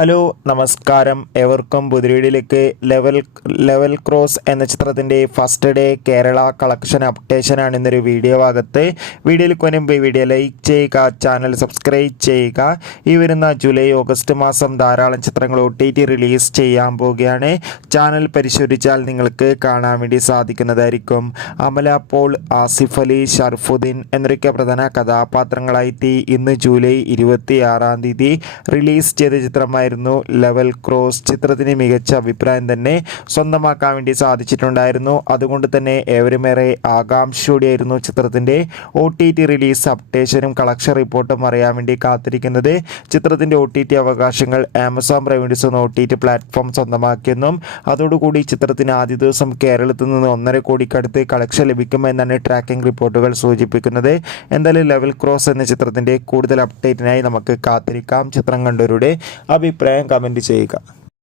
Hello നമസ്കാരം, ഏവർക്കും പുതിയ ലെവൽ ക്രോസ് എന്ന ചിത്രത്തിൻ്റെ ഫസ്റ്റ് ഡേ കേരള കളക്ഷൻ അപ്ഡേഷനാണ് ഇന്നൊരു വീഡിയോ ഭാഗത്ത്. വീഡിയോയിൽ മുൻപ് വീഡിയോ ലൈക്ക് ചെയ്യുക, ചാനൽ സബ്സ്ക്രൈബ് ചെയ്യുക. ഈ വരുന്ന ജൂലൈ ഓഗസ്റ്റ് മാസം ധാരാളം ചിത്രങ്ങൾ OTT റിലീസ് ചെയ്യാൻ പോവുകയാണ്. ചാനൽ പരിശോധിച്ചാൽ നിങ്ങൾക്ക് കാണാൻ വേണ്ടി സാധിക്കുന്നതായിരിക്കും. അമല പോൾ, ആസിഫ് അലി, ഷർഫുദ്ദീൻ എന്നൊക്കെ പ്രധാന കഥാപാത്രങ്ങളായി ഇന്ന് ജൂലൈ 26 റിലീസ് ചെയ്ത ചിത്രമായി ലെവൽ ക്രോസ്. ചിത്രത്തിന് മികച്ച അഭിപ്രായം തന്നെ സ്വന്തമാക്കാൻ വേണ്ടി സാധിച്ചിട്ടുണ്ടായിരുന്നു. അതുകൊണ്ട് തന്നെ ഏവരുമേറെ ആകാംക്ഷയോടെയായിരുന്നു ചിത്രത്തിൻ്റെ OTT റിലീസ് അപ്ഡേഷനും കളക്ഷൻ റിപ്പോർട്ടും അറിയാൻ വേണ്ടി കാത്തിരിക്കുന്നത്. ചിത്രത്തിൻ്റെ OTT അവകാശങ്ങൾ Amazon Prime videos OTT platform സ്വന്തമാക്കിയെന്നും അതോടുകൂടി ചിത്രത്തിന് ആദ്യ ദിവസം കേരളത്തിൽ നിന്ന് 1.5 കോടിക്കടുത്ത് കളക്ഷൻ ലഭിക്കുമെന്നാണ് ട്രാക്കിംഗ് റിപ്പോർട്ടുകൾ സൂചിപ്പിക്കുന്നത്. എന്തായാലും ലെവൽ ക്രോസ് എന്ന ചിത്രത്തിൻ്റെ കൂടുതൽ അപ്ഡേറ്റിനായി നമുക്ക് കാത്തിരിക്കാം. ചിത്രം കണ്ടവരുടെ അഭിപ്രായം കമൻറ്റ് ചെയ്യുക.